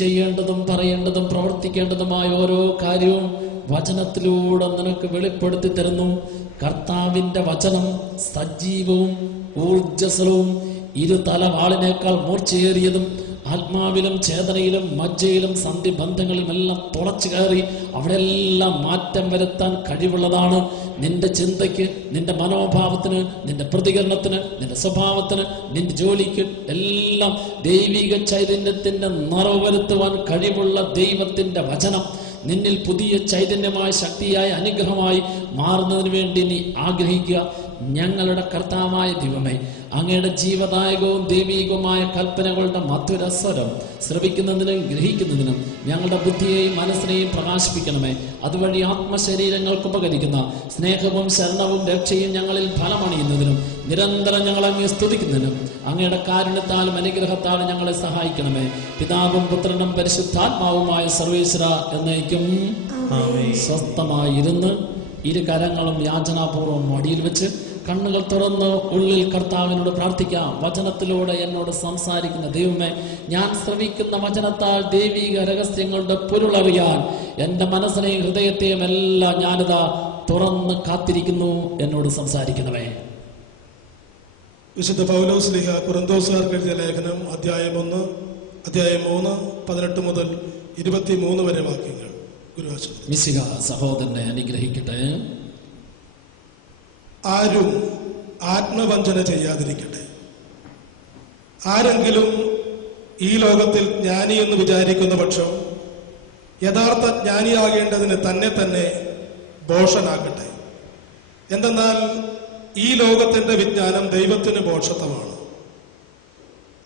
ചെയ്യേണ്ടതും പറയേണ്ടതും പ്രവർത്തിക്കേണ്ടതുമായ ഓരോ കാര്യവും വചനത്തിലൂടെ നിനക്ക് വെളിപ്പെടുത്തി തരുന്നു. കർത്താവിന്റെ വചനം സജീവവും ഊർജസ്വലവും ഇരുതലവാളിനേക്കാൾ മൂർച്ചയേറിയതും ആത്മാവിലും ചേതനയിലും മജ്ജയിലും സന്ധിബന്ധങ്ങളിലും എല്ലാം തുളച്ചു കയറി അവിടെയെല്ലാം മാറ്റം വരുത്താൻ കഴിവുള്ളതാണ്. നിന്റെ ചിന്തയ്ക്ക്, നിന്റെ മനോഭാവത്തിന്, നിന്റെ പ്രതികരണത്തിന്, നിന്റെ സ്വഭാവത്തിന്, നിന്റെ ജോലിക്ക് എല്ലാം ദൈവിക ചൈതന്യത്തിന്റെ നിറവ് വരുത്തുവാൻ കഴിവുള്ള ദൈവത്തിന്റെ വചനം നിന്നിൽ പുതിയ ചൈതന്യമായ ശക്തിയായ അനുഗ്രഹമായി മാറുന്നതിന് വേണ്ടി നീ ആഗ്രഹിക്കുക. ഞങ്ങളുടെ കർത്താവായ ദൈവമേ, അങ്ങയുടെ ജീവദായകവും ദൈവീകവുമായ കൽപ്പനകളുടെ മധുരസ്വരം ശ്രവിക്കുന്നതിനും ഗ്രഹിക്കുന്നതിനും ഞങ്ങളുടെ ബുദ്ധിയെയും മനസ്സിനെയും പ്രകാശിപ്പിക്കണമേ. അതുവഴി ആത്മശരീരങ്ങൾക്ക് ഉപകരിക്കുന്ന സ്നേഹവും ശരണവും രക്ഷയും ഞങ്ങളിൽ ഫലമണിയുന്നതിനും നിരന്തരം ഞങ്ങൾ അങ്ങേ സ്തുതിക്കുന്നതിനും അങ്ങയുടെ കാരുണ്യത്താലും അനുഗ്രഹത്താലും ഞങ്ങളെ സഹായിക്കണമേ. പിതാവും പുത്രനും പരിശുദ്ധാത്മാവുമായ സർവേശ്വര എന്നേക്കും സ്വസ്ഥമായിരുന്ന് ഇരു കരങ്ങളും യാചനാപൂർവ്വം മടിയിൽ വെച്ച് കണ്ണുകൾ തുറന്ന് ഉള്ളിൽ കർത്താവിനോട് പ്രാർത്ഥിക്കാം. വചനത്തിലൂടെ എന്നോട് സംസാരിക്കുന്ന ദൈവമേ, ഞാൻ ശ്രവിക്കുന്ന വചനത്താൽ ദൈവിക രഹസ്യങ്ങളുടെ പൊരുളറിയാൻ എൻ്റെ മനസ്സിനെയും ഹൃദയത്തെയും എല്ലാം ഞാനിതാ തുറന്ന് കാത്തിരിക്കുന്നു. എന്നോട് സംസാരിക്കണമേ. വിശുദ്ധ പൗലോസ് ശ്ലീഹ കൊരിന്തോസുകാർക്ക് എഴുതിയ ലേഖനം അധ്യായം 1, അധ്യായം 3, 18 മുതൽ 23 വരെ വാക്യങ്ങൾ. മിശിഹ സഹോദരനെ അനുഗ്രഹിക്കട്ടെ. ആരും ആത്മവഞ്ചന ചെയ്യാതിരിക്കട്ടെ. ആരെങ്കിലും ഈ ലോകത്തിൽ ജ്ഞാനി എന്ന് വിചാരിക്കുന്ന പക്ഷം യഥാർത്ഥ ജ്ഞാനിയാകേണ്ടതിന് തന്നെ തന്നെ ഭോഷനാകട്ടെ. എന്തെന്നാൽ ഈ ലോകത്തിന്റെ വിജ്ഞാനം ദൈവത്തിന് ഭോഷത്വമാണ്.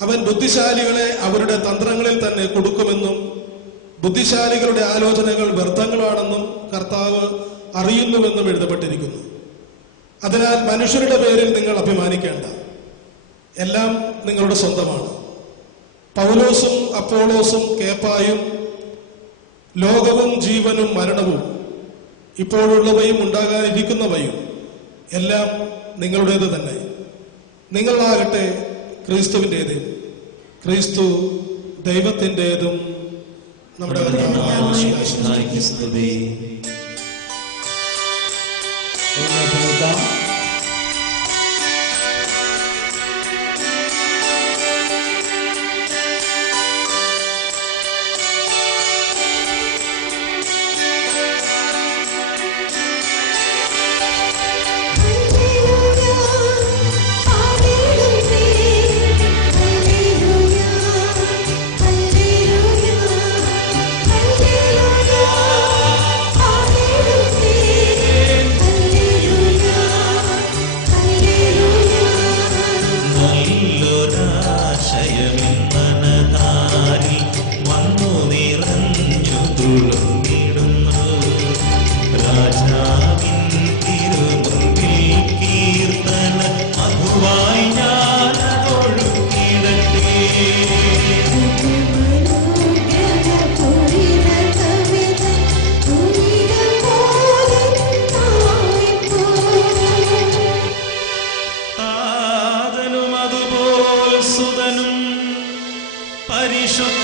അവൻ ബുദ്ധിശാലികളെ അവരുടെ തന്ത്രങ്ങളിൽ തന്നെ കൊടുക്കുമെന്നും ബുദ്ധിശാലികളുടെ ആലോചനകൾ വ്യർത്ഥങ്ങളാണെന്നും കർത്താവ് അറിയുന്നുവെന്നും എഴുതപ്പെട്ടിരിക്കുന്നു. അതിനാൽ മനുഷ്യരുടെ പേരിൽ നിങ്ങൾ അഭിമാനിക്കേണ്ട. എല്ലാം നിങ്ങളുടെ സ്വന്തമാണ്. പൗലോസും അപ്പോളോസും കേപ്പായും ലോകവും ജീവനും മരണവും ഇപ്പോഴുള്ളവയും ഉണ്ടാകാനിരിക്കുന്നവയും എല്ലാം നിങ്ങളുടേത് തന്നെ. നിങ്ങളാകട്ടെ ക്രിസ്തുവിൻ്റെതും ക്രിസ്തു ദൈവത്തിൻ്റെതും. നമ്മുടെ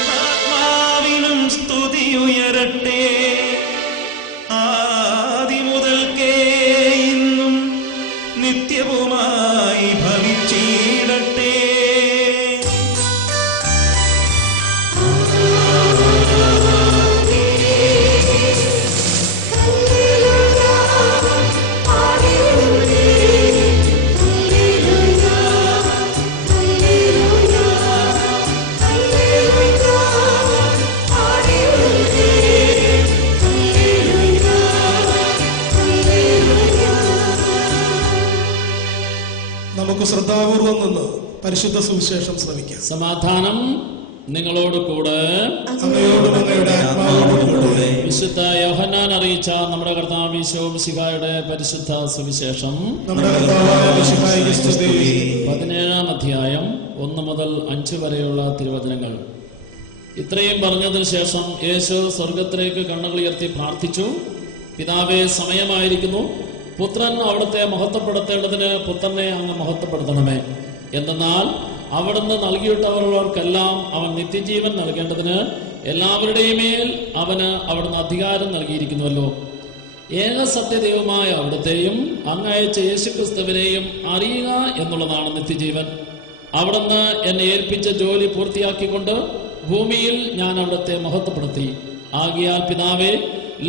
പരിശുദ്ധാത്മാവിനും സ്തുതിയുയരട്ടെ. ആദിമുതൽക്കേ ഇന്നും നിത്യവുമായി ഭവിച്ചിടട്ടെ. നമുക്ക് ശ്രദ്ധാപൂർവം നിന്ന് പരിശുദ്ധ സുവിശേഷം ശ്രമിക്കാം. സമാധാനം നിങ്ങളോട് കൂടെ. വിശുദ്ധ യോഹന്നാൻ അറിയിച്ച നമ്മുടെ കർത്താവ് ഈശോ മിശിഹായുടെ പരിശുദ്ധ സുവിശേഷം 17-ാം അധ്യായം 1 മുതൽ 5 വരെയുള്ള തിരുവചനങ്ങൾ. ഇത്രയും പറഞ്ഞതിന് ശേഷം യേശു സ്വർഗത്തിലേക്ക് കണ്ണുകളുയർത്തി പ്രാർത്ഥിച്ചു. പിതാവേ, സമയമായിരിക്കുന്നു. പുത്രൻ അവിടുത്തെ മഹത്വപ്പെടുത്തേണ്ടതിന് പുത്രനെ അങ്ങ് മഹത്വപ്പെടുത്തണമേ. എന്തെന്നാൽ അവിടുന്ന് നൽകിയിട്ടവർക്കെല്ലാം അവൻ നിത്യജീവൻ നൽകേണ്ടതിന് എല്ലാവരുടെയും മേൽ അവന് അവിടുന്ന് അധികാരം നൽകിയിരിക്കുന്നുവല്ലോ. ഏക സത്യദൈവമായ അവിടുത്തെയും അങ്ങയച്ച യേശുക്രിസ്തുവിനെയും അറിയുക എന്നുള്ളതാണ് നിത്യജീവൻ. അവിടുന്ന് എന്നെ ഏൽപ്പിച്ച ജോലി പൂർത്തിയാക്കിക്കൊണ്ട് ഭൂമിയിൽ ഞാൻ അവിടുത്തെ മഹത്വപ്പെടുത്തി. ആകിയാൽ പിതാവേ,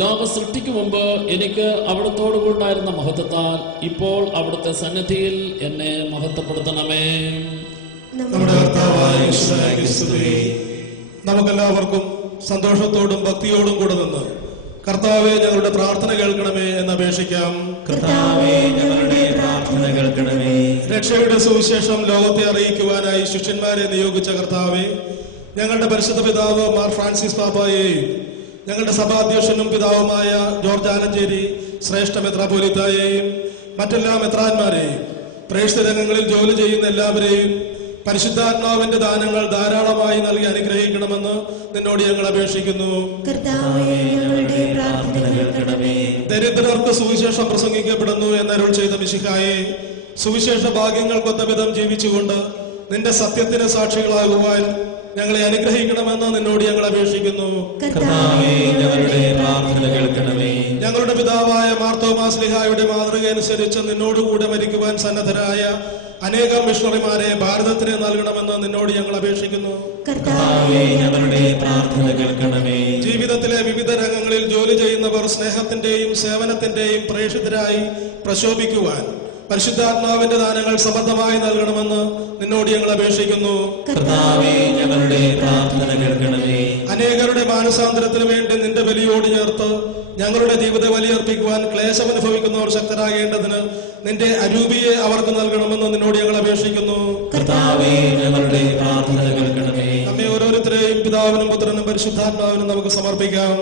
ലോക സൃഷ്ടിക്കു മുമ്പ് എനിക്ക് അവിടുത്തോടുകൂടായിരുന്ന മഹത്വത്താൽ ഇപ്പോൾ അവിടുത്തെ സന്നിധിയിൽ എന്നെ മഹത്വപ്പെടുത്തണമേ. നമ്മുടെ കർത്താവായ യേശുവിനെ സ്തുതി. നമുക്കെല്ലാവർക്കും സന്തോഷത്തോടും ഭക്തിയോടും കൂടെ നിന്ന് കർത്താവേ, ഞങ്ങളുടെ പ്രാർത്ഥന കേൾക്കണമേ എന്ന് അപേക്ഷിക്കാം. കർത്താവേ, ഞങ്ങളുടെ പ്രാർത്ഥന കേൾക്കണമേ. രക്ഷയുടെ സുവിശേഷം ലോകത്തെ അറിയിക്കുവാനായി ശിഷ്യന്മാരെ നിയോഗിച്ച കർത്താവേ, ഞങ്ങളുടെ പരിശുദ്ധ പിതാവ് മാർ ഫ്രാൻസിസ് പാപ്പായെയും ഞങ്ങളുടെ സഭാധ്യക്ഷനും പിതാവുമായ ജോർജ് ആലഞ്ചേരി ശ്രേഷ്ഠ മെത്രാപ്പോലീത്തായെയും മറ്റെല്ലാ മെത്രാന്മാരെയും പ്രേക്ഷിത രംഗങ്ങളിൽ ജോലി ചെയ്യുന്ന എല്ലാവരെയും പരിശുദ്ധാത്മാവിന്റെ ദാനങ്ങൾ ധാരാളമായി നൽകി അനുഗ്രഹിക്കണമെന്ന് നിന്നോട് ഞങ്ങൾ അപേക്ഷിക്കുന്നു. ദരിദ്രർക്ക് സുവിശേഷം പ്രസംഗിക്കപ്പെടുന്നു എന്നരുൾ ചെയ്ത മിശിഹായെ, സുവിശേഷ ഭാഗ്യങ്ങൾക്കൊത്ത വിധം ജീവിച്ചുകൊണ്ട് നിന്റെ സത്യത്തിന് സാക്ഷികളാകുവാൻ ഞങ്ങളെ അനുഗ്രഹിക്കണമെന്ന് നിന്നോട് ഞങ്ങൾ അപേക്ഷിക്കുന്നു. ഞങ്ങളുടെ പിതാവായ മാർത്തോമാ ശ്ലീഹായുടെ മാതൃക അനുസരിച്ച് നിന്നോടുകൂടെ മരിക്കുവാൻ സന്നദ്ധരായ അനേകം മിഷണറിമാരെ ഭാരതത്തിന് നൽകണമെന്ന് നിന്നോട് ഞങ്ങൾ അപേക്ഷിക്കുന്നു. ജീവിതത്തിലെ വിവിധ രംഗങ്ങളിൽ ജോലി ചെയ്യുന്നവർ സ്നേഹത്തിന്റെയും സേവനത്തിന്റെയും പ്രേക്ഷിതരായി പ്രശോഭിക്കുവാൻ പരിശുദ്ധാത്മാവിന്റെ ദാനങ്ങൾ സമൃദ്ധമായി നൽകണമെന്ന് നിന്നോട് ഞങ്ങൾ അപേക്ഷിക്കുന്നു. അനേകരുടെ മാനസാന്തരത്തിന് വേണ്ടി നിന്റെ ബലിയോട് ചേർത്ത് ഞങ്ങളുടെ ജീവിത ബലിയർപ്പിക്കുവാൻ ക്ലേശമനുഭവിക്കുന്നവർ ശക്തരാകേണ്ടതിന് നിന്റെ അരൂപിയെ അവർക്ക് നൽകണമെന്ന് നിന്നോട് ഞങ്ങൾ അപേക്ഷിക്കുന്നു. നമ്മെ ഓരോരുത്തരെയും പിതാവിനും പുത്രനും പരിശുദ്ധാത്മാവിനും നമുക്ക് സമർപ്പിക്കാം.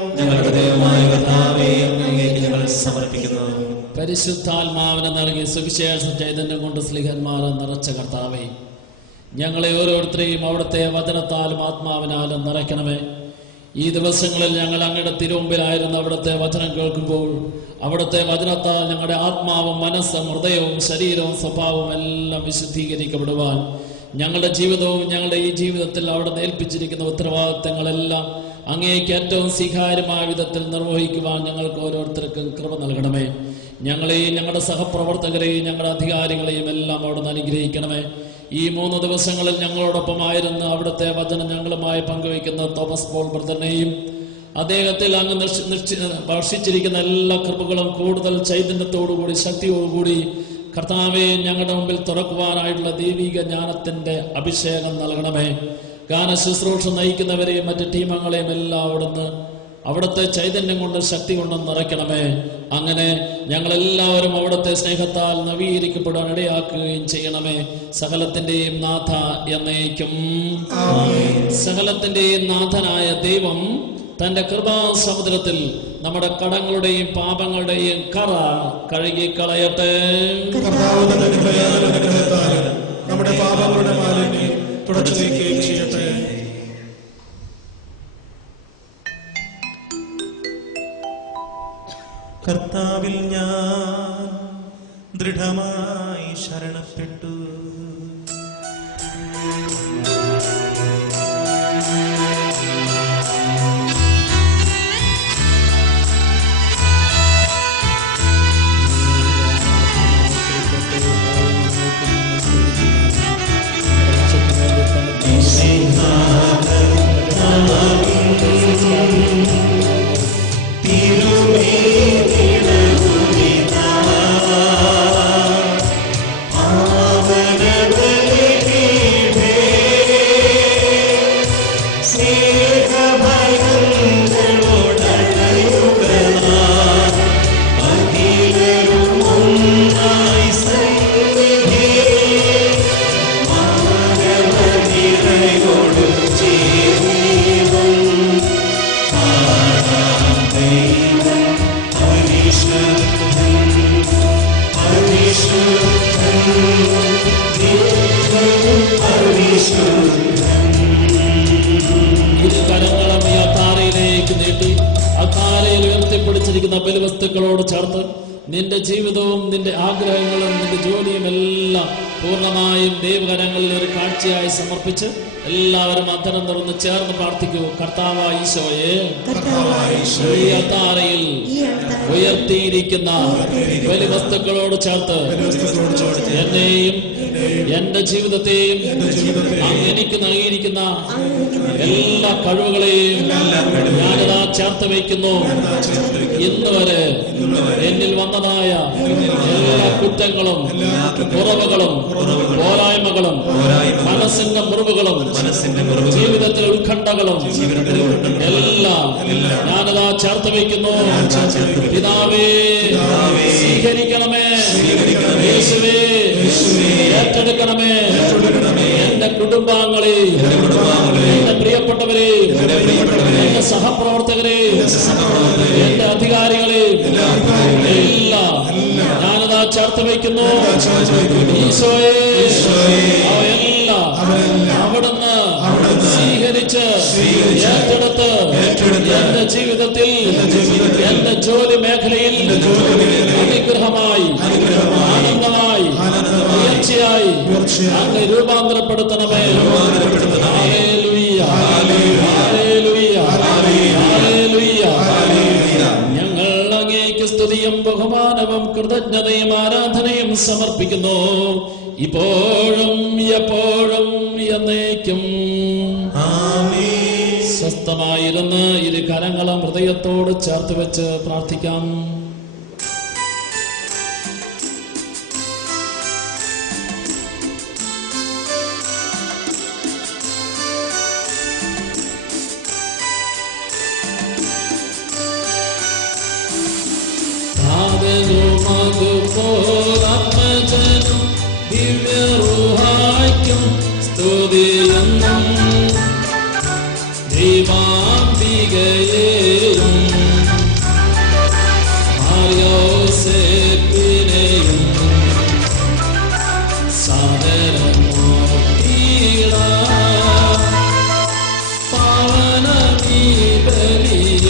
പരിശുദ്ധാത്മാവിനെ നൽകി സുവിശേഷ ചൈതന്യം കൊണ്ട് സ്ലിഹന്മാരെ നിറച്ച കർത്താവേ, ഞങ്ങളെ ഓരോരുത്തരെയും അവിടുത്തെ വചനത്താലും ആത്മാവിനാലും നിറയ്ക്കണമേ. ഈ ദിവസങ്ങളിൽ ഞങ്ങൾ അങ്ങയുടെ തിരുമുമ്പിലായിരുന്നു അവിടുത്തെ വചനം കേൾക്കുമ്പോൾ അവിടുത്തെ വചനത്താൽ ഞങ്ങളുടെ ആത്മാവും മനസ്സും ഹൃദയവും ശരീരവും സ്വഭാവവും എല്ലാം വിശുദ്ധീകരിക്കപ്പെടുവാൻ ഞങ്ങളുടെ ജീവിതവും ഞങ്ങളുടെ ഈ ജീവിതത്തിൽ അവിടെ ഏൽപ്പിച്ചിരിക്കുന്ന ഉത്തരവാദിത്തങ്ങളെല്ലാം അങ്ങേക്ക് ഏറ്റവും സ്വീകാര്യമായ വിധത്തിൽ നിർവഹിക്കുവാൻ ഞങ്ങൾക്ക് ഓരോരുത്തർക്കും കൃപ നൽകണമേ. ഞങ്ങളെയും ഞങ്ങളുടെ സഹപ്രവർത്തകരെയും ഞങ്ങളുടെ അധികാരികളെയും എല്ലാം അവിടുന്ന് അനുഗ്രഹിക്കണമേ. ഈ 3 ദിവസങ്ങളിൽ ഞങ്ങളോടൊപ്പമായിരുന്നു അവിടുത്തെ വചനം ഞങ്ങളുമായി പങ്കുവയ്ക്കുന്ന തോമസ് പോൾ ബ്രദറിനെയും അദ്ദേഹത്തിൽ അങ്ങ് വർഷിച്ചിരിക്കുന്ന എല്ലാ കൃപകളും കൂടുതൽ ചൈതന്യത്തോടുകൂടി ശക്തിയോടുകൂടി കർത്താവെ ഞങ്ങളുടെ മുമ്പിൽ തുറക്കുവാനായിട്ടുള്ള ദൈവിക ജ്ഞാനത്തിന്റെ അഭിഷേകം നൽകണമേ. ഗാന ശുശ്രൂഷ നയിക്കുന്നവരെയും മറ്റ് ടീമങ്ങളെയും എല്ലാം അവിടുത്തെ ചൈതന്യം കൊണ്ട് ശക്തി കൊണ്ട് നിറയ്ക്കണമേ. അങ്ങനെ ഞങ്ങളെല്ലാവരും അവിടുത്തെ സ്നേഹത്താൽ നവീകരിക്കപ്പെടാൻ ഇടയാക്കുകയും ചെയ്യണമേ. സകലത്തിന്റെയും നാഥ എന്നേക്കും. സകലത്തിന്റെയും നാഥനായ ദൈവം തന്റെ കൃപാസമുദ്രത്തിൽ നമ്മുടെ കടങ്ങളുടെയും പാപങ്ങളുടെയും കറ കഴുകിക്കളയട്ടെ. നമ്മുടെ പാപങ്ങളുടെ മാലിന്യം തുടച്ചു നീക്കുകയും ചെയ്യട്ടെ. കർത്താവിൽ ഞാൻ ദൃഢമായി ശരണപ്പെട്ടു. ബലിവസ്തുക്കളോട് ചേർത്ത് നിന്റെ ജീവിതവും നിന്റെ ആഗ്രഹങ്ങളും നിന്റെ ജോലിയും എല്ലാം പൂർണ്ണമായും ദൈവകരങ്ങളിൽ ഒരു കാഴ്ചയായി സമർപ്പിച്ച് എല്ലാവരും അന്തരം തുറന്ന് ചേർന്ന് പ്രാർത്ഥിക്കൂ. കർത്താവായ ഈശോയെ, ഈ അൾത്താരയിൽ ഉയർത്തിയിരിക്കുന്ന ബലിവസ്തുക്കളോട് ചേർത്ത് എന്നെയും എന്റെ ജീവിതത്തെയും അങ്ങ് എനിക്ക് നൽകിയിരിക്കുന്ന എല്ലാ കഴിവുകളെയും ഞാനിതാ ചേർത്ത് വയ്ക്കുന്നു. ഇന്ന് വരെ എന്നിൽ വന്നതായ എല്ലാ കുറ്റങ്ങളും കുറവുകളും പോരായ്മകളും മനസ്സിന്റെ മുറിവുകളും ജീവിതത്തിലെ ഉത്കണ്ഠകളും എല്ലാം ഞാനിതാ ചേർത്ത് വയ്ക്കുന്നു. പിതാവേ, സ്വീകരിക്കണമേ. യേശുവേ, ഏറ്റെടുക്കണമേ. എന്റെ കുടുംബാംഗങ്ങളെ, എന്റെ പ്രിയപ്പെട്ടവരെ, എന്റെ സഹപ്രവർത്തകരെ, എന്റെ അധികാരികളെ എല്ലാം ഞാനതാ ചേർത്ത് വയ്ക്കുന്നു. ഈശോയെ, അവയെല്ലാം അവിടുന്ന് സ്വീകരിച്ച് ഏറ്റെടുത്ത് എന്റെ ജീവിതത്തിൽ എന്റെ ജോലി മേഖലയിൽ അനുഗ്രഹമായി, ആനന്ദമായി, ഉയർച്ചയായി അങ്ങ് രൂപാന്തരപ്പെടുത്തണമേ. Hallelujah, hallelujah, hallelujah. ഞങ്ങൾ അങ്ങേക്ക് സ്തുതിയും ബഹുമാനവും കൃതജ്ഞതയും ആരാധനയും സമർപ്പിക്കുന്നു, ഇപ്പോഴും എപ്പോഴും എന്നേക്കും. സ്വസ്ഥമായിരുന്ന് ഇരു കരങ്ങളും ഹൃദയത്തോട് ചേർത്ത് വെച്ച് പ്രാർത്ഥിക്കാം. ദിവ്യറുഹായ്ക്കും സ്തുതിയെന്നും ദൈവാംബികയെയും മാർയോസേപ്പിനെയും സാദരമോർത്തിടാം പാവനമീ ബലിയിൽ.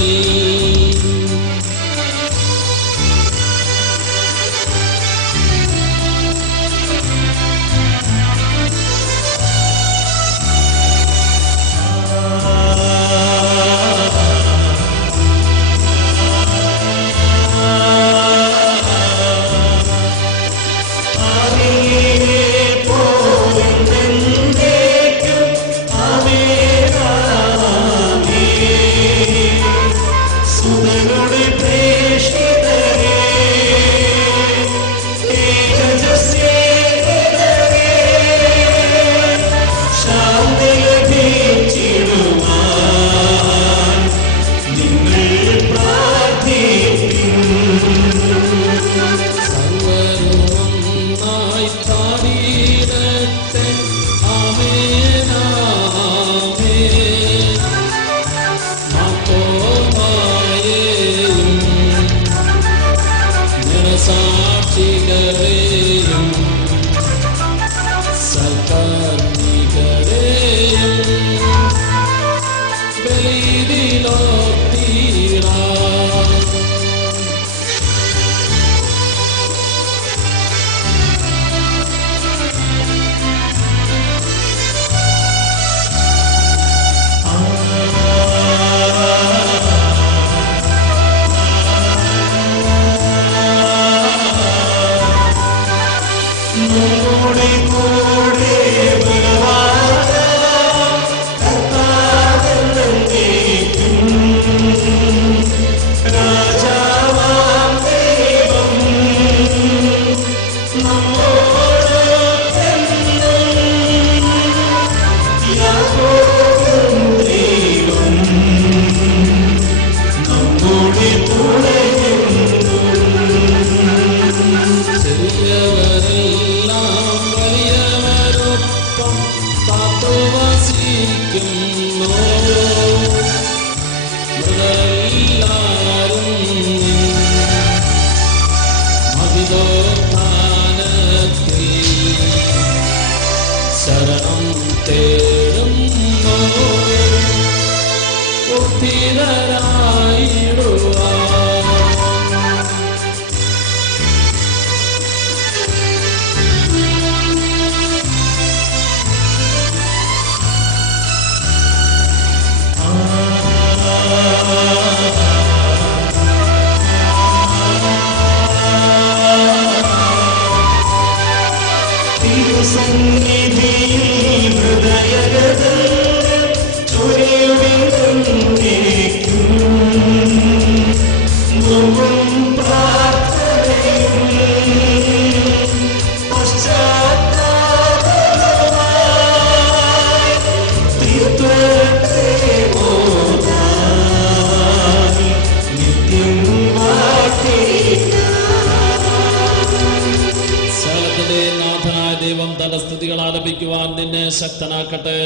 ആലപിക്കുവാൻ നിന്നെ ശക്തനാക്കട്ടെ.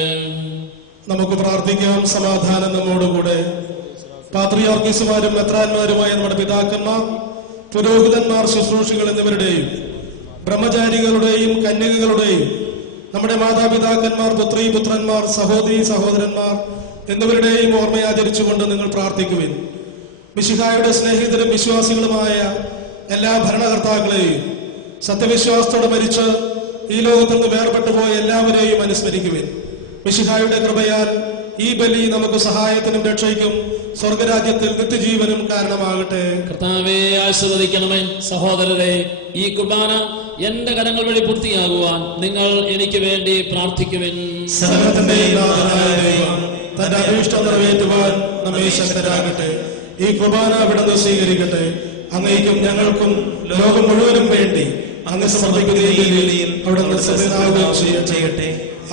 നമുക്ക് പ്രാർത്ഥിക്കാം. സമാധാനം നമ്മോടുകൂടെ. പാത്രിയാർക്കീസുമാരും മെത്രാന്മാരുമായ നമ്മുടെ പിതാക്കന്മാർ, പുരോഹിതന്മാർ, ശുശ്രൂഷികൾ എന്നിവരുടെയും ബ്രഹ്മചാരികളുടെയും കന്യകകളുടെയും നമ്മുടെ മാതാപിതാക്കന്മാർ, പുത്രീ പുത്രന്മാർ, സഹോദരീ സഹോദരന്മാർ എന്നിവരുടെയും ഓർമ്മയാചരിച്ചുകൊണ്ട് നിങ്ങൾ പ്രാർത്ഥിക്കുവിൻ. മിശിഹായുടെ സ്നേഹിതരും വിശ്വാസികളുമായ എല്ലാ ഭരണകർത്താക്കളെയും സത്യവിശ്വാസത്തോടെ മരിച്ച് ഈ ലോകത്തു നിന്ന് വേർപെട്ടു പോയ എല്ലാവരെയും അനുസ്മരിക്കുവിൻ. മിശിഹായുടെ കൃപയാൽ ഈ ബലി നമുക്ക് സഹായത്തിനും രക്ഷയ്ക്കും സ്വർഗരാജ്യത്തിൽ നിത്യജീവനും കാരണമാകട്ടെ. കർത്താവേ, ആശീർവദിക്കണമേ. സഹോദരരെ, ഈ കുർബാന എന്റെ കരങ്ങൾ വഴി പൂർത്തിയാകുവാൻ നിങ്ങൾ എനിക്ക് വേണ്ടി പ്രാർത്ഥിക്കുവിൻ. തന്റെ അഭീഷ്ടം നിറവേറ്റുവാൻ നമ്മെ ശക്തരാകട്ടെ. ഈ കുർബാന അവിടുന്ന് സ്വീകരിക്കട്ടെ. അങ്ങേക്കും ഞങ്ങൾക്കും ലോകം മുഴുവനും വേണ്ടി അങ്ങ് സമർപ്പിക്കുന്ന ഈ ബലിയിൽ അവിടുന്ന് സത്യനാവുകയും ചെയ്യട്ടെ.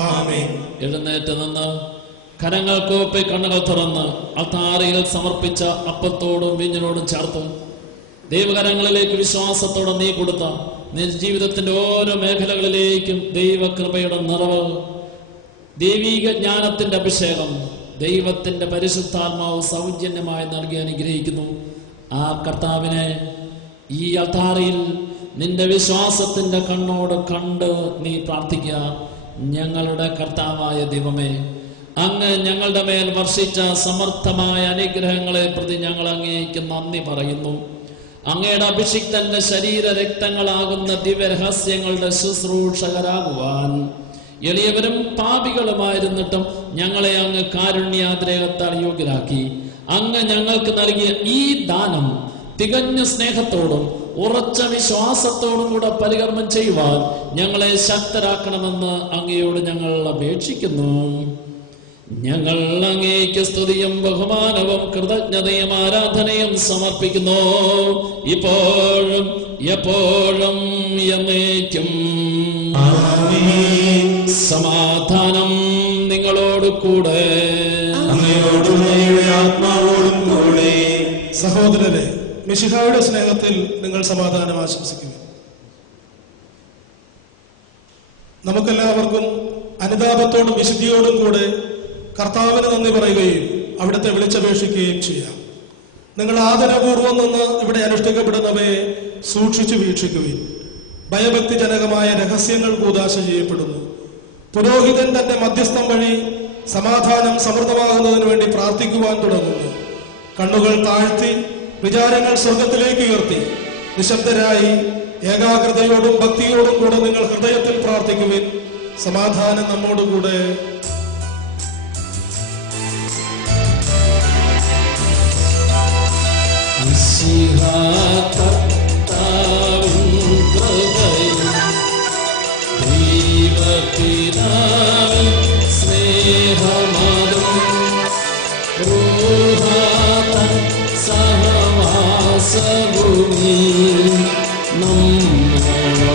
ആമേൻ. എഴുന്നേറ്റ് നിന്ന് കരങ്ങൾ കൂപ്പി കണ്ണുകൾ തുറന്ന് അൾത്താരയിൽ സമർപ്പിച്ച അപ്പത്തോടും വീഞ്ഞിനോടും ചേർത്ത് ദൈവകരങ്ങളിലേക്ക് വിശ്വാസത്തോടെ നീ കൊടുത്ത ജീവിതത്തിന്റെ ഓരോ മേഖലകളിലേക്കും ദൈവകൃപയുടെ നിറവ്, ദൈവീക ജ്ഞാനത്തിന്റെ അഭിഷേകം, ദൈവത്തിന്റെ പരിശുദ്ധാത്മാവ് സൗജന്യമായി നൽകി അനുഗ്രഹിക്കുന്നു. ആ കർത്താവിനെ ഈ അൾത്താരയിൽ നിന്റെ വിശ്വാസത്തിന്റെ കണ്ണോട് കണ്ട് നീ പ്രാർത്ഥിക്കുക. ഞങ്ങളുടെ കർത്താവായ ദൈവമേ, അങ്ങ് ഞങ്ങളുടെ മേൽ വർഷിച്ച സമർത്ഥമായ അനുഗ്രഹങ്ങളെ പ്രതി ഞങ്ങൾ അങ്ങേക്ക് നന്ദി പറയുന്നു. അങ്ങയുടെ അഭിഷിക്തന്റെ ശരീര രക്തങ്ങളാകുന്ന ദിവ്യരഹസ്യങ്ങളുടെ ശുശ്രൂഷകരാകുവാൻ എളിയവരും പാപികളുമായിരുന്നിട്ടും ഞങ്ങളെ അങ്ങ് കാരുണ്യാതിരേകത്താൽ യോഗ്യരാക്കി. അങ്ങ് ഞങ്ങൾക്ക് നൽകിയ ഈ ദാനം തികഞ്ഞ സ്നേഹത്തോടും ഉറച്ച വിശ്വാസത്തോടും കൂടെ പരികർമ്മം ചെയ്യുവാൻ ഞങ്ങളെ ശക്തരാക്കണമെന്ന് അങ്ങയോട് ഞങ്ങൾ അപേക്ഷിക്കുന്നു. ഞങ്ങൾ അങ്ങേക്ക് സ്തുതിയും ബഹുമാനവും കൃതജ്ഞതയും ആരാധനയും സമർപ്പിക്കുന്നു, ഇപ്പോഴും എപ്പോഴും എന്നേക്കും. സമാധാനം നിങ്ങളോട് കൂടെ. ആത്മാവോടും കൂടെ. സഹോദരരെ, മിശിഹായുടെ സ്നേഹത്തിൽ നിങ്ങൾ സമാധാനം ആശംസിക്കുന്നു. നമുക്കെല്ലാവർക്കും അനുതാപത്തോടും വിശുദ്ധിയോടും കൂടെ കർത്താവിന് നന്ദി പറയുകയും അവിടുത്തെ വിളിച്ചപേക്ഷിക്കുകയും ചെയ്യാം. നിങ്ങൾ ആദരപൂർവ്വം നിന്ന് ഇവിടെ അനുഷ്ഠിക്കപ്പെടുന്നവയെ സൂക്ഷിച്ചു വീക്ഷിക്കുകയും ഭയഭക്തിജനകമായ രഹസ്യങ്ങൾ കൂദാശ ചെയ്യപ്പെടുന്നു. പുരോഹിതൻ തന്റെ മധ്യസ്ഥം വഴി സമാധാനം സമൃദ്ധമാകുന്നതിന് വേണ്ടി പ്രാർത്ഥിക്കുവാൻ തുടങ്ങുന്നു. കണ്ണുകൾ താഴ്ത്തി വിചാരങ്ങൾ സ്വർഗത്തിലേക്ക് ഉയർത്തി നിശബ്ദരായി ഏകാഗ്രതയോടും ഭക്തിയോടും കൂടെ നിങ്ങൾ ഹൃദയത്തിൽ പ്രാർത്ഥിക്കുവിൻ. സമാധാനം നമ്മോടുകൂടെ. സഹവാസഭൂമി നമ്മളോടൊത്തുണ്ടാകട്ടെ.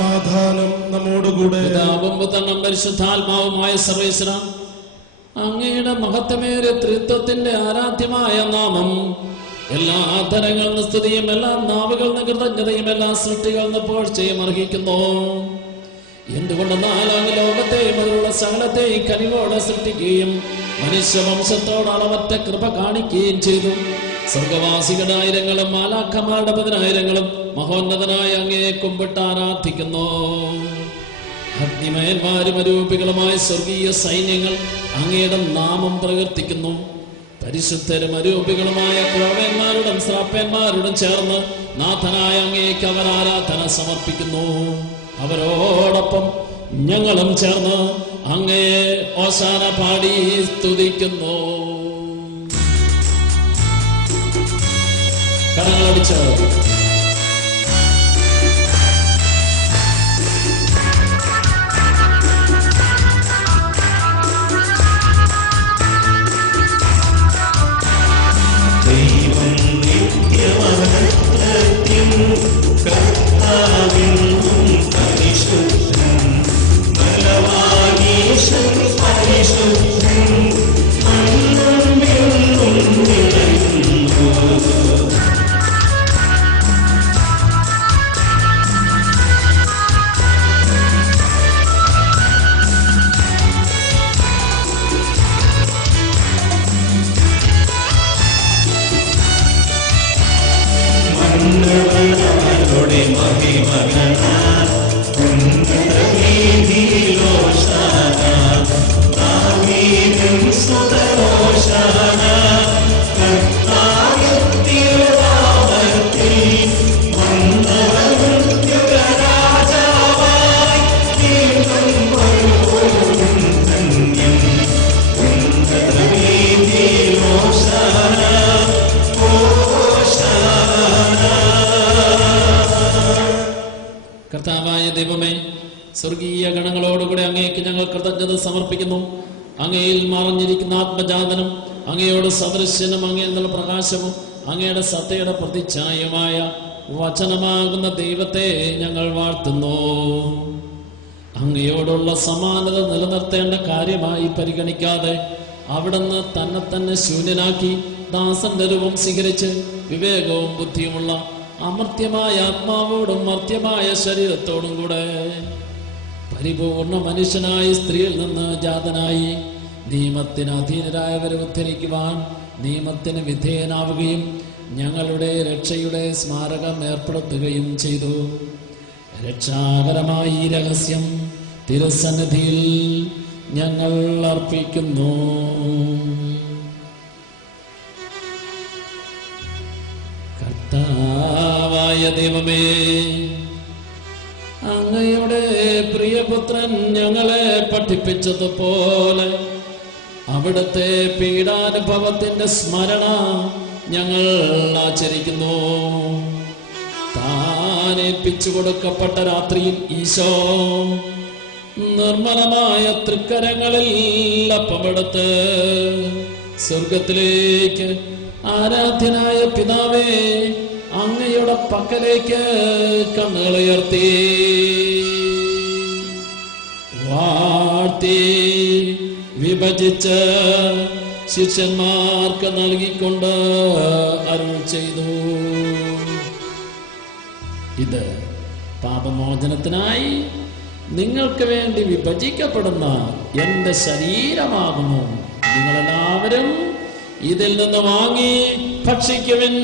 സമാധാനം നമ്മോടുകൂടെ. പിതാവും പുത്രനും പരിശുദ്ധാത്മാവുമായ സർവേശ്വര, അങ്ങയുടെ മഹത്വമേറിയ ത്രിത്വത്തിന്റെ ആരാധ്യമായ നാമം എല്ലാ ആദരങ്ങളിൽ നിന്ന് സ്തുതിയും എല്ലാ നാവുകളിൽ നിന്ന് കൃതജ്ഞതയും എല്ലാ സൃഷ്ടികളിൽ നിന്ന് പുകഴ്ചയും അർഹിക്കുന്നു. എന്തുകൊണ്ടെന്നാൽ അങ്ങ് ലോകത്തെയും അതിലുള്ള സകലത്തെയും കനിവോടെ സൃഷ്ടിക്കുകയും മനുഷ്യവംശത്തോട് അളവറ്റ കൃപ കാണിക്കുകയും ചെയ്തു. സ്വർഗവാസികളായിരങ്ങളും മാലാഖമാരുടെ 10,000 മഹോന്നതനായ അങ്ങയെ കുമ്പിട്ട് ആരാധിക്കുന്നു. അഗ്നിമയന്മാരും അരൂപികളുമായ സ്വർഗീയ സൈന്യങ്ങൾ അങ്ങയുടെ നാമം പ്രകീർത്തിക്കുന്നു. പരിശുദ്ധരും അരൂപികളുമായ ക്രോവന്മാരോടും ശ്രാപ്പന്മാരോടും ചേർന്ന് നാഥനായ അങ്ങേക്ക് അവർ ആരാധന സമർപ്പിക്കുന്നു. അവരോടൊപ്പം ഞങ്ങളും ചേർന്ന് അങ്ങയെ ഓശാന പാടി സ്തുതിക്കുന്നു. കരങ്ങളടിച്ച് ദൈവം നിത്യമഹത്വത്തിൻ കർത്താവെന്നും പരിശുദ്ധൻ, ബലവാനീശൻ പരിശുദ്ധൻ, അന്നും എന്നും നിറയുന്നു. മന്നവനാരുടെ മഹിമകളാൽ ഉന്നതവീഥിയിലോശാന, ദാവീദിൻ സുതരോശാന, കർത്താവിത്തിരുനാമത്തിൽ വന്നവൻ യുഗരാജാവായി വീണ്ടും വരുവോളും ധന്യം. ഉന്നതവീഥിയിലോശാന, കർത്താവായ ദൈവമേ, സ്വർഗീയ ഗണങ്ങളോടുകൂടെ അങ്ങേക്ക് ഞങ്ങൾ കൃതജ്ഞത സമർപ്പിക്കുന്നു. അങ്ങയിൽ മറഞ്ഞിരിക്കുന്ന ആത്മജാതനും അങ്ങയോട് സദൃശ്യനും അങ്ങയിൽ നിന്നുള്ള പ്രകാശവും അങ്ങയുടെ സത്തയുടെ പ്രതിച്ഛായമായ വചനമാകുന്ന ദൈവത്തെ ഞങ്ങൾ വാഴ്ത്തുന്നു. അങ്ങയോടുള്ള സമാനത നിലനിർത്തേണ്ട കാര്യമായി പരിഗണിക്കാതെ അവിടുന്ന് തന്നെ ശൂന്യനാക്കി ദാസന്റെ രൂപം സ്വീകരിച്ച് വിവേകവും ബുദ്ധിയുമുള്ള അമർത്യമായ ആത്മാവോടും മർത്യമായ ശരീരത്തോടും കൂടെ പരിപൂർണ മനുഷ്യനായി സ്ത്രീയിൽ നിന്ന് ജാതനായി നിയമത്തിന് അധീനരായവരെ ഉദ്ധരിക്കുവാൻ നിയമത്തിന് വിധേയനാവുകയും ഞങ്ങളുടെ രക്ഷയുടെ സ്മാരകം ഏർപ്പെടുത്തുകയും ചെയ്തു. രക്ഷാകരമായ ഈ രഹസ്യം തിരുസന്നിധിയിൽ ഞങ്ങൾ അർപ്പിക്കുന്നു. കർത്താവായ ദൈവമേ, അങ്ങയുടെ പ്രിയപുത്രൻ ഞങ്ങളെ പഠിപ്പിച്ചതുപോലെ അവിടുത്തെ പീഡാനുഭവത്തിന്റെ സ്മരണ ഞങ്ങൾ ആചരിക്കുന്നു. താനേൽപ്പിച്ചു കൊടുക്കപ്പെട്ട രാത്രിയിൽ ഈശോ നിർമ്മലമായ തൃക്കരങ്ങളിൽ അപ്പമെടുത്ത് സ്വർഗത്തിലേക്ക് ആരാധ്യനായ പിതാവേ അങ്ങയുടെ പക്കലേക്ക് കണ്ണുകളുയർത്തി വാഴ്ത്തി വിഭജിച്ച് ശിഷ്യന്മാർക്ക് നൽകിക്കൊണ്ട് അരുൾ ചെയ്തു. ഇത് പാപമോചനത്തിനായി നിങ്ങൾക്ക് വേണ്ടി വിഭജിക്കപ്പെടുന്ന എന്റെ ശരീരമാകുന്നു. നിങ്ങളെല്ലാവരും ഇതിൽ നിന്ന് വാങ്ങി ഭക്ഷിക്കുവിൻ.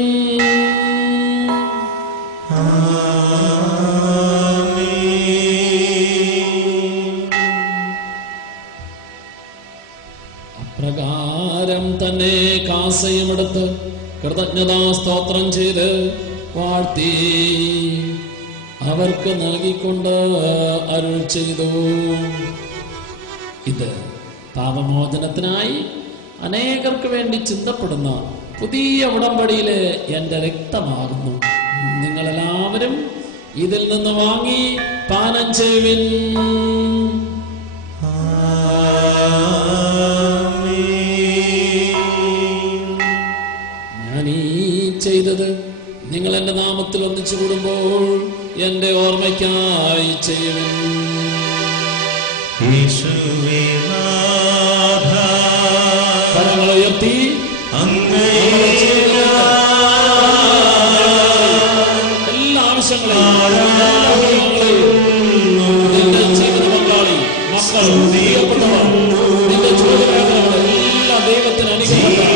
അപ്രകാരം തന്നെ കാസയുമെടുത്ത് കൃതജ്ഞതാ സ്തോത്രം ചെയ്ത് വാഴ്ത്തി അവർക്ക് നൽകിക്കൊണ്ട് അരുൾ ചെയ്തു. ഇത് പാപമോചനത്തിനായി അനേകർക്ക് വേണ്ടി ചിന്തപ്പെടുന്ന പുതിയ ഉടമ്പടിയിലെ എന്റെ രക്തമാകുന്നു. നിങ്ങളെല്ലാവരും ഇതിൽ നിന്ന് വാങ്ങി പാനം ചെയ്യുവിൻ. ഞാൻ ഈ ചെയ്തത് നിങ്ങൾ എന്റെ നാമത്തിൽ ഒന്നിച്ചു കൂടുമ്പോൾ എന്റെ ഓർമ്മയ്ക്കായി ചെയ്യുവിൻ. യേശുവേ നാഥ, കരങ്ങൾ ഉയർത്തി എല്ലാ ആവശ്യങ്ങളെയും നിന്റെ ജീവിത പങ്കാളി, മക്കൾ, പ്രിയപ്പെട്ടവർ, നിന്റെ ജോലി മേഖലകൾ എല്ലാം ദൈവത്തിന് അനുഗ്രഹിക്കട്ടെ.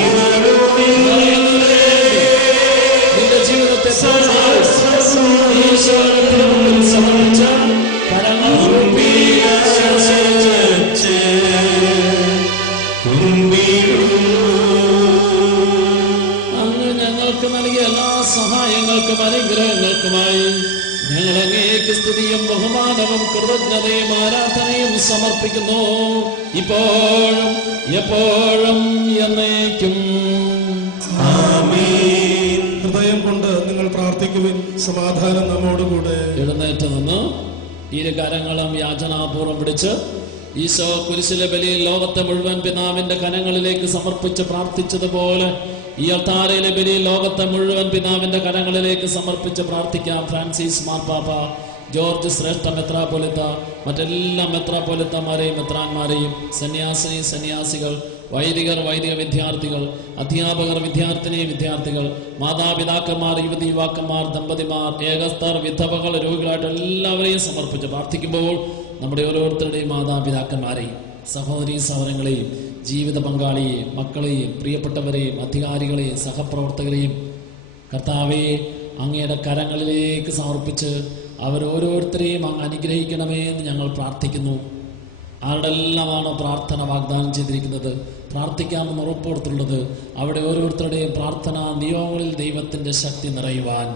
നിന്റെ ജീവിതത്തെ ഈശോയുടെ മുമ്പിൽ സമർപ്പിച്ച കരങ്ങൾ അങ്ങ് ഞങ്ങൾക്ക് നൽകിയ എല്ലാ സഹായങ്ങൾക്കും അനുഗ്രഹങ്ങൾക്കുമായി ഞങ്ങൾ അങ്ങേക്ക് സ്തുതിയും ബഹുമാനവും കൃതജ്ഞതയും ആരാധനയും സമർപ്പിക്കുന്നു, ഇപ്പോഴും എപ്പോഴും എന്നേക്കും. ഹൃദയം കൊണ്ട് നിങ്ങൾ പ്രാർത്ഥിക്കുവിൻ. സമാധാനം നമ്മോടുകൂടെ. എഴുന്നേറ്റ് നിന്ന് ഇരു കരങ്ങളും യാചനാപൂർവം പിടിച്ച് ഈശോ കുരിശിലെ ബലിയിൽ ലോകത്തെ മുഴുവൻ പിതാവിന്റെ കരങ്ങളിലേക്ക് സമർപ്പിച്ച് പ്രാർത്ഥിച്ചതുപോലെ ഈ അൾത്താരയിലെ ബലിയിൽ ലോകത്തെ മുഴുവൻ പിതാവിന്റെ കരങ്ങളിലേക്ക് സമർപ്പിച്ച് പ്രാർത്ഥിക്കാം. ഫ്രാൻസിസ് മാർപ്പാപ്പ, ജോർജ് ശ്രേഷ്ഠ മെത്രാപ്പൊലിത്ത, മറ്റെല്ലാ മെത്രാപ്പൊലിത്തമാരെയും മെത്രാന്മാരെയും, സന്യാസികൾ, വൈദികർ, വൈദിക വിദ്യാർത്ഥികൾ, അധ്യാപകർ, വിദ്യാർത്ഥികൾ, മാതാപിതാക്കന്മാർ, യുവതീവാക്കന്മാർ, ദമ്പതിമാർ, ഏകസ്ഥർ, വിധവകൾ, രോഗികളായിട്ട് എല്ലാവരെയും സമർപ്പിച്ച് പ്രാർത്ഥിക്കുമ്പോൾ നമ്മുടെ ഓരോരുത്തരുടെയും മാതാപിതാക്കന്മാരെയും, സഹോദരീ സഹോദരങ്ങളെയും, ജീവിത പങ്കാളിയെയും, മക്കളെയും, പ്രിയപ്പെട്ടവരെയും, അധികാരികളെയും, സഹപ്രവർത്തകരെയും കർത്താവേ അങ്ങയുടെ കരങ്ങളിലേക്ക് സമർപ്പിച്ച് അവരോരോരുത്തരെയും അങ്ങ് അനുഗ്രഹിക്കണമേ എന്ന് ഞങ്ങൾ പ്രാർത്ഥിക്കുന്നു. ആരുടെല്ലാമാണോ പ്രാർത്ഥന വാഗ്ദാനം ചെയ്തിരിക്കുന്നത്, പ്രാർത്ഥിക്കാമെന്ന് ഉറപ്പുകൊടുത്തുള്ളത്, അവിടെ ഓരോരുത്തരുടെയും പ്രാർത്ഥനാ നിയോഗങ്ങളിൽ ദൈവത്തിന്റെ ശക്തി നിറയുവാൻ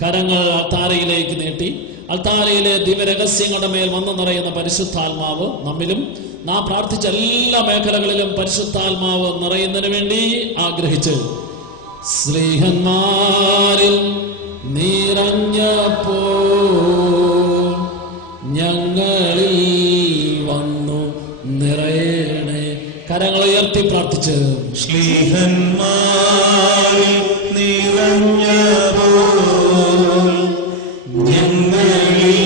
കരങ്ങൾ അൾത്താരയിലേക്ക് നീട്ടി അൾത്താരയിലെ ദിവ്യരഹസ്യങ്ങളുടെ മേൽ വന്നു നിറയുന്ന പരിശുദ്ധാത്മാവ് നമ്മിലും നാം പ്രാർത്ഥിച്ച എല്ലാ മേഖലകളിലും പരിശുദ്ധാത്മാവ് നിറയുന്നതിന് വേണ്ടി ആഗ്രഹിച്ച് സ്നേഹന്മാരിൽ നിറഞ്ഞപ്പോ ഞങ്ങളിൽ വന്നു നിറയണേ. കരങ്ങൾ ഉയർത്തി പ്രാർത്ഥിച്ച് സ്നേഹന്മാരിൽ നിറഞ്ഞപ്പോ ഞങ്ങളിൽ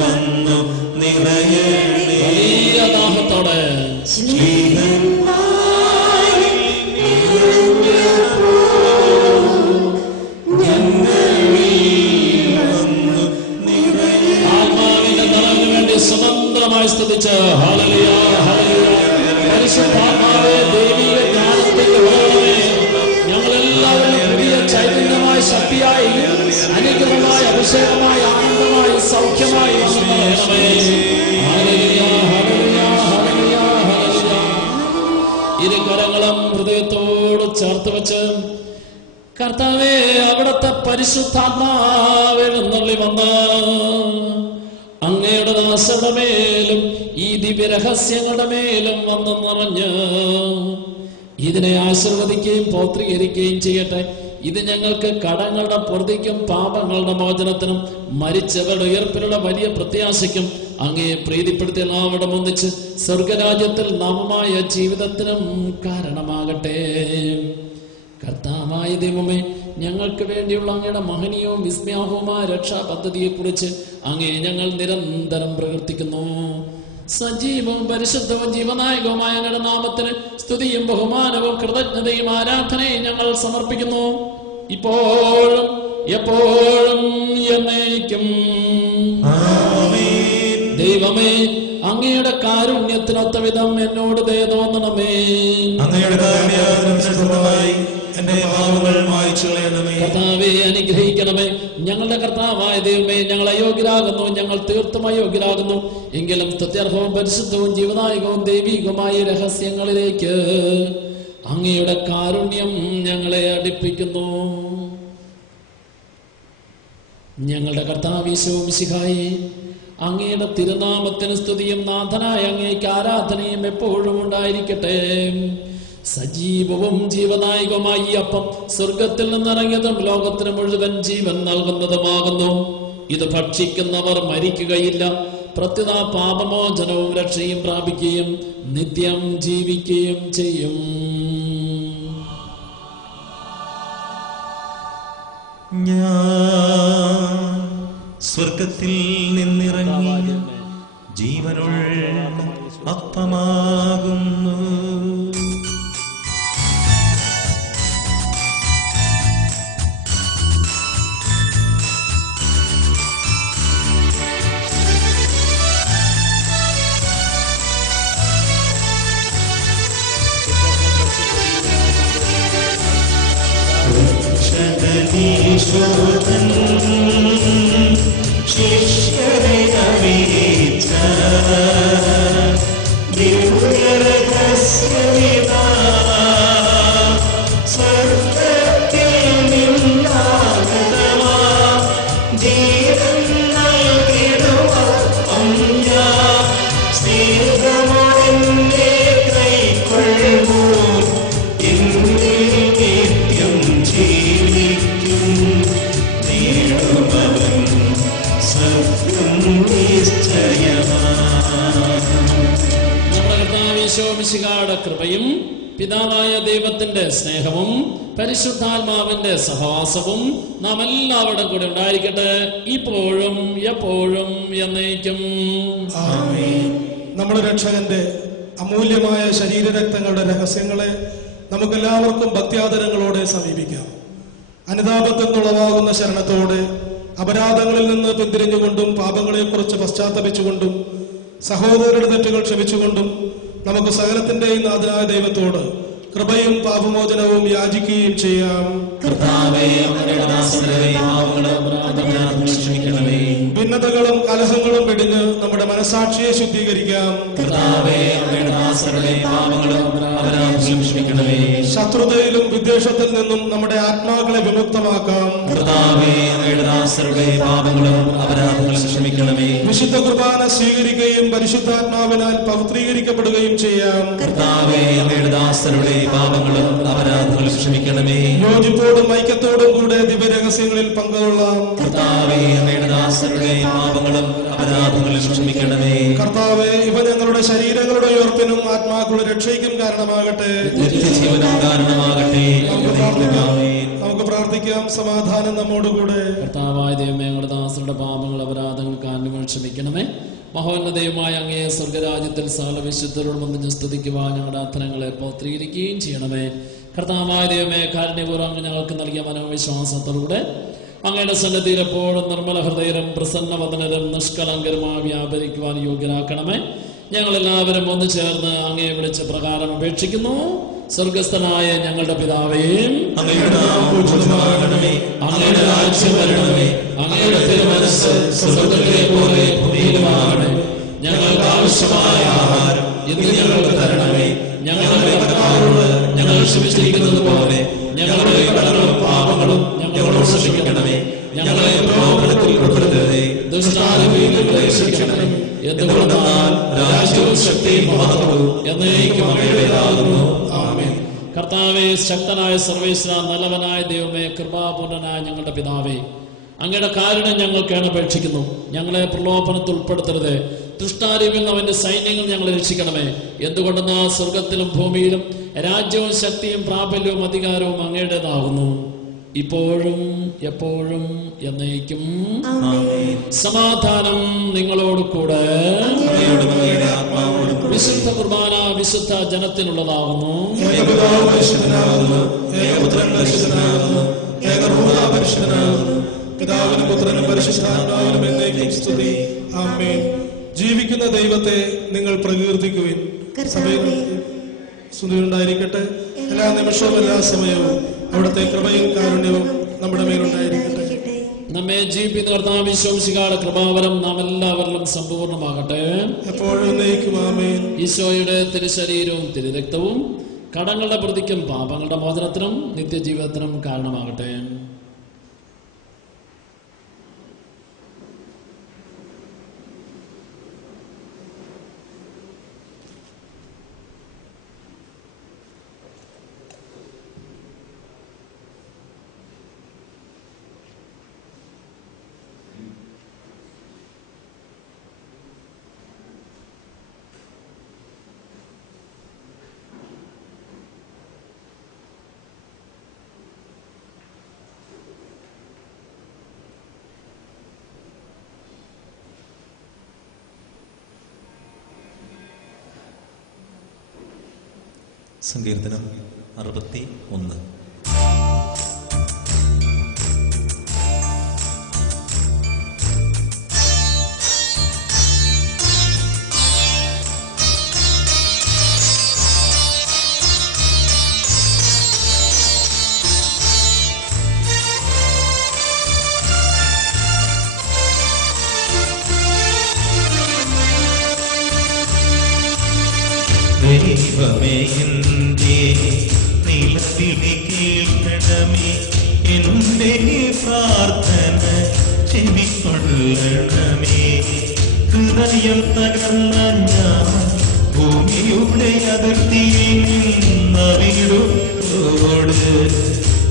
വന്നു നിറയണേ. വലിയ ദാഹത്തോടെ ആത്മാവിന്റെ നിറവിന് വേണ്ടി സ്വതന്ത്രമായി സ്തുതിച്ച് ഹല്ലേലൂയ, ഹല്ലേലൂയ. പരിശുദ്ധാത്മാവേ, ദൈവിക ജ്ഞാനത്തിന്റെ ഉറവിടമേ, ഞങ്ങളെല്ലാവരും പുതിയ ചൈതന്യമായ ശക്തിയായി, അനുഗ്രഹമായ അഭിഷേകമായി, ആനന്ദമായി, സൗഖ്യമായി വന്നു നിറയണമേ. Hallelujah, hallelujah, hallelujah, hallelujah. ഇരു കരങ്ങളും ഹൃദയത്തോട് ചേർത്ത് വെച്ച് കർത്താവേ, അവിടുത്തെ പരിശുദ്ധാത്മാവ് എഴുന്നള്ളി വന്ന് അങ്ങയുടെ ദാസരുടെ മേലും ഈ ദിവ്യരഹസ്യങ്ങളുടെ മേലും വന്ന് നിറഞ്ഞ് ഇതിനെ ആശീർവദിക്കുകയും പൗത്രീകരിക്കുകയും ചെയ്യട്ടെ. ഇത് ഞങ്ങൾക്ക് കടങ്ങളുടെ പൊറുതിക്കും പാപങ്ങളുടെ മോചനത്തിനും മരിച്ചവരുടെ ഉയർപ്പിലുള്ള വലിയ പ്രത്യാശയ്ക്കും അങ്ങയെ പ്രീതിപ്പെടുത്തി എല്ലാവരും ഒന്നിച്ച് സ്വർഗരാജ്യത്തിൽ നവമായ ജീവിതത്തിനും കാരണമാകട്ടെ. കർത്താവായ ദൈവമേ, ഞങ്ങൾക്ക് വേണ്ടിയുള്ള അങ്ങയുടെ മഹനീയവും വിസ്മയാവുമായ രക്ഷാ പദ്ധതിയെക്കുറിച്ച് അങ്ങേ ഞങ്ങൾ നിരന്തരം പ്രവർത്തിക്കുന്നു. സജീവവും പരിശുദ്ധവും ജീവനായകവുമായ അങ്ങയുടെ നാമത്തിന് സ്തുതിയും ബഹുമാനവും കൃതജ്ഞതയും ആരാധനയും ഞങ്ങൾ സമർപ്പിക്കുന്നു, ഇപ്പോഴും എപ്പോഴും എന്നേക്കും. ദൈവമേ, അങ്ങയുടെ കാരുണ്യത്തിനൊത്ത വിധം എന്നോട് ദയ തോന്നണമേ. കർത്താവേ, അനുഗ്രഹിക്കണമേ. ഞങ്ങളുടെ കർത്താവായ ദൈവമേ, ഞങ്ങൾ അയോഗ്യരാകുന്നു, ഞങ്ങൾ തീർത്തും അയോഗ്യരാകുന്നു. എങ്കിലും സ്തുത്യർഹവും പരിശുദ്ധവും ജീവനായകവും ദൈവികവുമായ രഹസ്യങ്ങളിലേക്ക് അങ്ങയുടെ കാരുണ്യം ഞങ്ങളെ അടുപ്പിക്കുന്നു. ഞങ്ങളുടെ കർത്താവ് യേശുവ മിശിഹായേ, അങ്ങയുടെ തിരുനാമത്തിന് സ്തുതിയും നാഥനായ അങ്ങേക്ക് ആരാധനയും എപ്പോഴും ഉണ്ടായിരിക്കട്ടെ. സജീവവും ജീവനായകവുമായി ഈ അപ്പം സ്വർഗത്തിൽ നിന്നിറങ്ങിയതും ലോകത്തിന് മുഴുവൻ ജീവൻ നൽകുന്നതുമാകുന്നു. ഇത് ഭക്ഷിക്കുന്നവർ മരിക്കുകയില്ല, പ്രത്യുത പാപമോചനവും രക്ഷയും പ്രാപിക്കുകയും നിത്യം ജീവിക്കുകയും ചെയ്യും. ഞാൻ സ്വർഗത്തിൽ നിന്നിറങ്ങി ജീവനുള്ള അപ്പമാകുന്നു. ഈശ്വരൻ ശിഷ്യരെ അറിയിച്ച ദിവ്യരഹസ്യമിതാ, സ്വർഗ്ഗത്തിൽ നിന്നാഗതമാ ജീവൻ നൽകിടുവപ്പം ഞാൻ, സ്നേഹമോടെ കൈക്കൊള്ളൂ എന്നിൽ നിത്യം ജീവിക്കും നേടുമവൻ സ്വർഗ്ഗം ഈശോമിശിഹായുടെ കൃപയും പിതാവായ ദൈവത്തിന്റെ സ്നേഹവും പരിശുദ്ധാത്മാവിന്റെ സഹവാസവും നാം എല്ലാവരുടെ കൂടെ ഉണ്ടായിരിക്കട്ടെ, ഇപ്പോഴും എപ്പോഴും എന്നേക്കും. നമ്മുടെ രക്ഷകന്റെ അമൂല്യമായ ശരീരരക്തങ്ങളുടെ രഹസ്യങ്ങളെ നമുക്കെല്ലാവർക്കും ഭക്ത്യാദരങ്ങളോടെ സമീപിക്കാം. അനുതാപത്തിൽ നിന്നുളവാകുന്ന ശരണത്തോടെ അപരാധങ്ങളിൽ നിന്ന് പിന്തിരിഞ്ഞുകൊണ്ടും പാപങ്ങളെക്കുറിച്ച് പശ്ചാത്തപിച്ചുകൊണ്ടും സഹോദരരുടെ തെറ്റുകൾ ക്ഷമിച്ചുകൊണ്ടും നമുക്ക് സകലത്തിന്റെയും നാഥനായ ദൈവത്തോട് കൃപയും പാപമോചനവും യാചിക്കുകയും ചെയ്യാം. ഭിന്നതകളും കലഹങ്ങളും വെടിഞ്ഞ് നമ്മുടെ മനസാക്ഷിയെ ശുദ്ധീകരിക്കാം. ശത്രുതയിലും വിദ്വേഷത്തിൽ നിന്നും നമ്മുടെ ആത്മാക്കളെ വിമുക്തമാക്കാം. വിശുദ്ധ കുർബാന സ്വീകരിക്കുകയും പരിശുദ്ധാത്മാവിനാൽ പവിത്രീകരിക്കപ്പെടുകയും ചെയ്യാം. യോജിപ്പോടും ഐക്യത്തോടും കൂടെ ദിവ്യരഹസ്യങ്ങളിൽ പങ്കുകൊള്ളാം. കർത്താവേ, ഇവ ഞങ്ങളുടെ ശരീരങ്ങളുടെ ഉയർപ്പിനും ആത്മാക്കളുടെ രക്ഷയ്ക്കും കാരണമാകട്ടെ. നമുക്ക് പ്രാർത്ഥിക്കാം. സമാധാനം നമ്മോടുകൂടെ. കർത്താവായ ദൈവമേ, ഞങ്ങളുടെ ദാസരുടെ പാപങ്ങൾ അപരാധങ്ങൾക്ക് ആന്യങ്ങൾ ക്ഷമിക്കണമേ. മഹോന്നതയുമായ അങ്ങയെ സ്വർഗരാജ്യത്തിൽ സകല വിശുദ്ധരോട് വന്നിച്ച് സ്തുതിക്കുവാൻ ഞങ്ങളുടെ അർത്ഥനങ്ങളെ പൗത്രീകരിക്കുകയും ചെയ്യണമേ. കർത്താവായ ദൈവമേ, കാരുണ്യപൂർവ്വം അങ്ങ് ഞങ്ങൾക്ക് നൽകിയ മനോവിശ്വാസത്തോടുകൂടെ അങ്ങയുടെ സന്നിധിയിൽ എപ്പോഴും നിർമ്മല ഹൃദയരും പ്രസന്നവദനരും നിഷ്കളങ്കരുമായി വ്യാപരിക്കുവാൻ യോഗ്യരാക്കണമേ. ഞങ്ങളെല്ലാവരും ഒന്നു ചേർന്ന് അങ്ങയെ വിളിച്ച പ്രകാരം അപേക്ഷിക്കുന്നു. സ്വർഗസ്ഥനായ ഞങ്ങളുടെ പിതാവേ, അങ്ങയുടെ രാജ്യം വരണമേ, അങ്ങയുടെ തിരുമനസ്സ് സ്വർഗ്ഗത്തിലെ പോലെ ഭൂമിയിലുമാകണമേ. ഞങ്ങൾക്ക് ആവശ്യമായ ആഹാരം ഇന്ന് ഞങ്ങൾക്ക് തരണമേ. ഞങ്ങളുടെ കടക്കാരോട് ഞങ്ങൾ ക്ഷമിച്ചിരിക്കുന്നത് പോലെ ഞങ്ങളുടെ കടങ്ങളും പാപങ്ങളും ഞങ്ങളോട് ക്ഷമിക്കണമേ. ഞങ്ങളെ പ്രലോഭനത്തിൽ ഉൾപ്പെടുത്തരുതേ, ദുഷ്ടാരൂപിയിൽ നിന്ന് രക്ഷിക്കണമേ. എന്തുകൊണ്ടെന്നാൽ രാജ്യവും ശക്തിയും മഹത്വവും എന്നേക്കും അങ്ങയുടേതാകുന്നു. ആമേൻ. കർത്താവേ, ശക്തനായ സർവേശ്വര, നല്ലവനായ ദൈവമേ, കൃപാപൂർണനായ ഞങ്ങളുടെ പിതാവേ, അങ്ങയുടെ കാരുണ്യം ഞങ്ങൾ കേണപേക്ഷിക്കുന്നു. ഞങ്ങളെ പ്രലോഭനത്തിൽ ഉൾപ്പെടുത്തരുത്, ദുഷ്ടാരൂപിൽ അവന്റെ സൈന്യങ്ങൾ ഞങ്ങളെ രക്ഷിക്കണമേ. എന്തുകൊണ്ടെന്നാൽ സ്വർഗത്തിലും ഭൂമിയിലും രാജ്യവും ശക്തിയും പ്രാബല്യവും അധികാരവും അങ്ങയുടേതാകുന്നു, ഇപ്പോഴും എപ്പോഴും എന്നേക്കും. സമാധാനം നിങ്ങളോട് കൂടെ. വിശുദ്ധ കുർബാന വിശുദ്ധ ജനത്തിനുള്ളതാകുന്നു. പിതാവിനും പുത്രനും പരിശുദ്ധാത്മാവിനും എന്നേക്കും സ്തുതി. ആമേൻ. ജീവിക്കുന്ന ദൈവത്തെ നിങ്ങൾ പ്രകീർത്തിക്കുവിൻ. സഭയിൽ സ്തുതിയുണ്ടായിരിക്കട്ടെ. എല്ലാ നിമിഷവും എല്ലാ സമയവും അവിടുത്തെ കൃപയും കാരുണ്യവും നമ്മുടെ മേലുണ്ടായിരിക്കട്ടെ. നമ്മെ ജീവിക്കുന്ന കർത്താവ് ഈശോമിശിഹായുടെ കൃപാവരം നാം എല്ലാവരിലും സമ്പൂർണ്ണമാകട്ടെ, എപ്പോഴും എന്നേക്കും. ആമേൻ. ഈശോയുടെ തിരുശരീരവും തിരുരക്തവും കടങ്ങളുടെ പ്രതിക്കും പാപങ്ങളുടെ മോചനത്തിനും നിത്യജീവിതത്തിനും കാരണമാകട്ടെ. സങ്കീർത്തനം 61. ദൈവമേ എൻ്റെ നിലവിളി കേൾക്കണമേ, എൻ്റെ പ്രാർത്ഥന ചെവിക്കൊള്ളണമേ. ഹൃദയം തകർന്ന ഞാൻ ഭൂമിയുടെ അതിർത്തിയിൽ നിന്നവിടോട്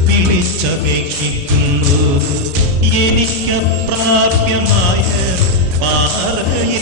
വിളിച്ചപേക്ഷിക്കുന്നു. എനിക്കപ്രാപ്യമായ പാറയെ